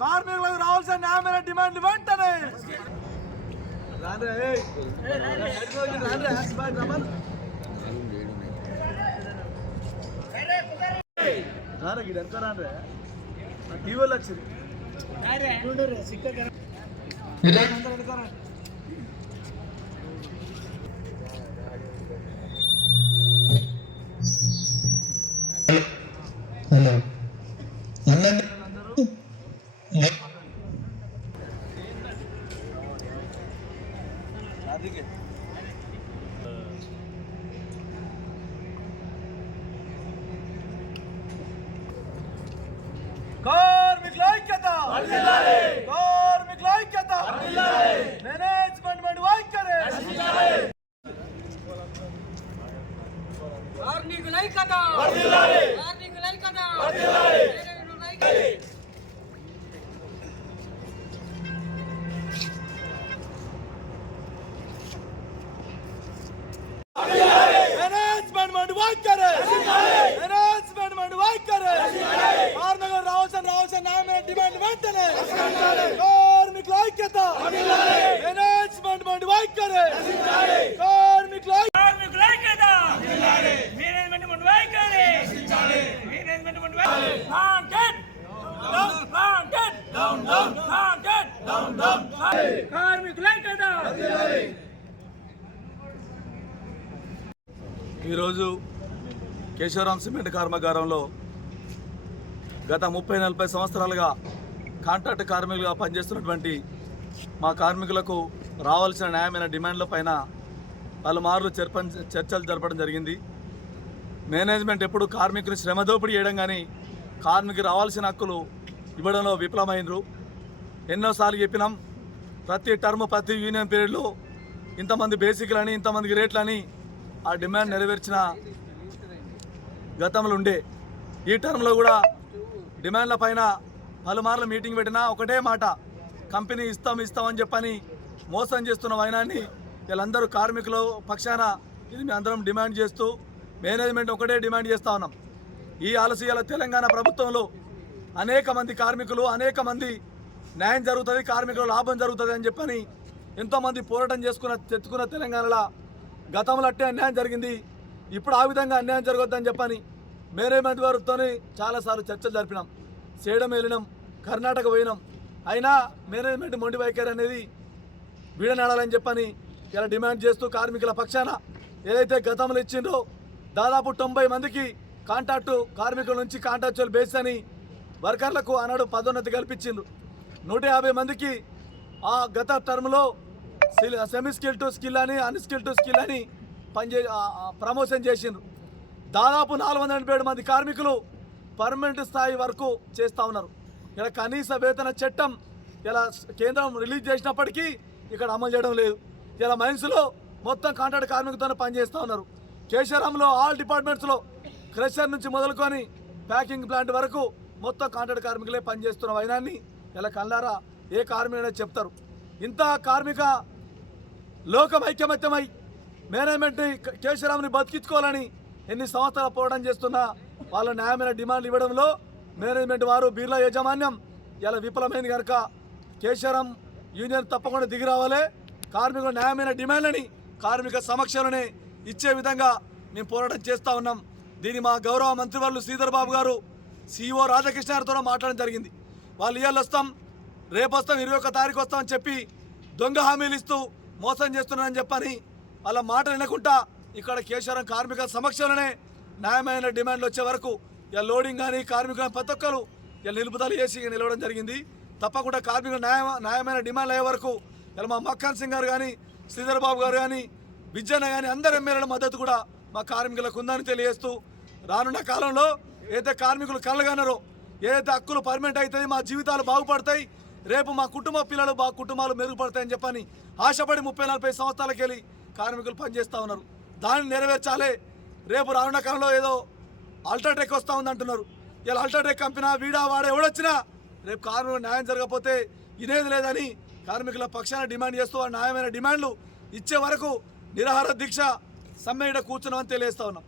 కార్మికులకు రావాల్సిన న్యాయమైన డిమాండ్ వెంటనే టీవీలో వచ్చింది హలో కార్మికుల ఐక్యత కార్మికుల ఐక్యత మేనేజ్మెంట్ మండి వైఖరి కార్మికులైకత కార్మికులైకత మేనేజ్మెంట్ ఈరోజు కేశవరాం సిమెంట్ కర్మాగారంలో గత ముప్పై నలభై సంవత్సరాలుగా కాంట్రాక్ట్ కార్మికులుగా పనిచేస్తున్నటువంటి మా కార్మికులకు రావాల్సిన న్యాయమైన డిమాండ్ల పైన పలుమార్లు చర్ప చర్చలు జరపడం జరిగింది. మేనేజ్మెంట్ ఎప్పుడు కార్మికుని శ్రమ దోపిడీ చేయడం కానీ కార్మికులు రావాల్సిన హక్కులు ఇవ్వడంలో విఫలమైనరు ఎన్నోసార్లు చెప్పినాం ప్రతి టర్మ్ ప్రతి యూనియన్ పీరియడ్లో ఇంతమంది బేసిక్లని ఇంతమందికి రేట్లని ఆ డిమాండ్ నెరవేర్చిన గతంలో ఉండే ఈ టర్మ్లో కూడా డిమాండ్ల పైన పలుమార్లు మీటింగ్ పెట్టినా ఒకటే మాట కంపెనీ ఇస్తాం ఇస్తామని చెప్పని మోసం చేస్తున్న వైనాన్ని వీళ్ళందరూ కార్మికుల పక్షాన ఇది మేము అందరం డిమాండ్ చేస్తూ మేనేజ్మెంట్ ఒకటే డిమాండ్ చేస్తూ ఉన్నాం. ఈ ఆలస్యాల తెలంగాణ ప్రభుత్వంలో అనేక మంది కార్మికులు అనేక మంది న్యాయం జరుగుతుంది కార్మికులు లాభం జరుగుతుంది అని చెప్పని ఎంతోమంది పోరాటం చేసుకున్న తెచ్చుకున్న తెలంగాణలో గతంలో అట్టే అన్యాయం జరిగింది. ఇప్పుడు ఆ విధంగా అన్యాయం జరగొద్దని చెప్పని మేనేజ్మెంట్ వారితో చాలాసార్లు చర్చలు జరిపినాం. చేయడం వెళ్ళినాం కర్ణాటక పోయినాం. అయినా మేనేజ్మెంట్ మొండి వైఖరి అనేది వీడనాడాలని చెప్పని ఇలా డిమాండ్ చేస్తూ కార్మికుల పక్షాన ఏదైతే గతంలో ఇచ్చిందో దాదాపు తొంభై మందికి కాంట్రాక్టు కార్మికుల నుంచి కాంట్రాక్చువల్ బేస్ అని వర్కర్లకు ఆనాడు పదోన్నతి కల్పించిండ్రు. నూట యాభై మందికి ఆ గత టర్మ్లో సెమీ స్కిల్ టు స్కిల్ అని అన్స్కిల్ టు స్కిల్ అని పనిచే ప్రమోషన్ చేసిండ్రు. దాదాపు నాలుగు వందల ఎనభై ఏడు మంది కార్మికులు పర్మనెంట్ స్థాయి వరకు చేస్తూ ఉన్నారు. ఇలా కనీస వేతన చట్టం ఇలా కేంద్రం రిలీజ్ చేసినప్పటికీ ఇక్కడ అమలు చేయడం లేదు. ఇలా మైన్స్లో మొత్తం కాంట్రాక్ట్ కార్మికులతో పనిచేస్తూ ఉన్నారు. కేశారంలో ఆల్ డిపార్ట్మెంట్స్లో క్రషర్ నుంచి మొదలుకొని ప్యాకింగ్ ప్లాంట్ వరకు మొత్తం కాంట్రాక్ట్ కార్మికులే పనిచేస్తున్న వైనాన్ని ఇలా కల్లారా ఏ కార్మికుడైనా చెప్తారు. ఇంత కార్మిక లోకం ఐక్యమత్యమై మేనేజ్మెంట్ని కేశరామ్ని బతికించుకోవాలని ఎన్ని సంవత్సరాలు పోరాటం చేస్తున్నా వాళ్ళ న్యాయమైన డిమాండ్లు ఇవ్వడంలో మేనేజ్మెంట్ వారు బిర్లా యాజమాన్యం ఇలా విఫలమైంది కనుక కేశరం యూనియన్ తప్పకుండా దిగి రావాలి. కార్మికుల న్యాయమైన డిమాండ్లని కార్మిక సమక్షంలోనే ఇచ్చే విధంగా మేము పోరాటం చేస్తూ ఉన్నాం. దీన్ని మా గౌరవ మంత్రివర్లు శ్రీధర్ బాబు గారు సిఇఓ రాధాకృష్ణ గారితో మాట్లాడడం జరిగింది. వాళ్ళు ఇవాళ వస్తాం రేపు వస్తాం ఇరవై ఒక్క తారీఖు వస్తామని చెప్పి దొంగ హామీలు ఇస్తూ మోసం చేస్తున్నారని చెప్పని వాళ్ళ మాట వినకుండా ఇక్కడ కేశవరం కార్మికుల సమక్షంలోనే న్యాయమైన డిమాండ్లు వచ్చే వరకు ఇలా లోడింగ్ కానీ కార్మికుల ప్రతి ఒక్కరు ఇలా నిలుపుదల చేసి ఇక నిలవడం జరిగింది. తప్పకుండా కార్మికులు న్యాయ న్యాయమైన డిమాండ్లు అయ్యే వరకు ఇలా మా మక్కాన్ సింగ్ గారు కానీ శ్రీధర్ బాబు గారు కానీ బిజ్జన్న కానీ అందరు ఎమ్మెల్యేల మద్దతు కూడా మా కార్మికులకు ఉందని తెలియజేస్తూ రానున్న కాలంలో ఏదైతే కార్మికులు కలగన్నారో ఏదైతే హక్కులు పర్మనెంట్ అవుతుంది మా జీవితాలు బాగుపడతాయి రేపు మా కుటుంబ పిల్లలు మా కుటుంబాలు మెరుగుపడతాయని చెప్పని ఆశపడి ముప్పై నలభై సంవత్సరాలకి వెళ్ళి కార్మికులు పనిచేస్తూ ఉన్నారు. దాన్ని నెరవేర్చాలే. రేపు రానున్న కాలంలో ఏదో అల్ట్రాటెక్ వస్తూ ఉంది అంటున్నారు ఇలా అల్ట్రాటెక్ కంపెనీ వీడా వాడ ఎవడొచ్చినా రేపు కార్మికులు న్యాయం జరగకపోతే ఇనేది లేదని కార్మికుల పక్షాన డిమాండ్ చేస్తూ ఆ న్యాయమైన డిమాండ్లు ఇచ్చే వరకు నిరాహార దీక్ష సమ్మె కూర్చున్నామని తెలియజేస్తా ఉన్నాం.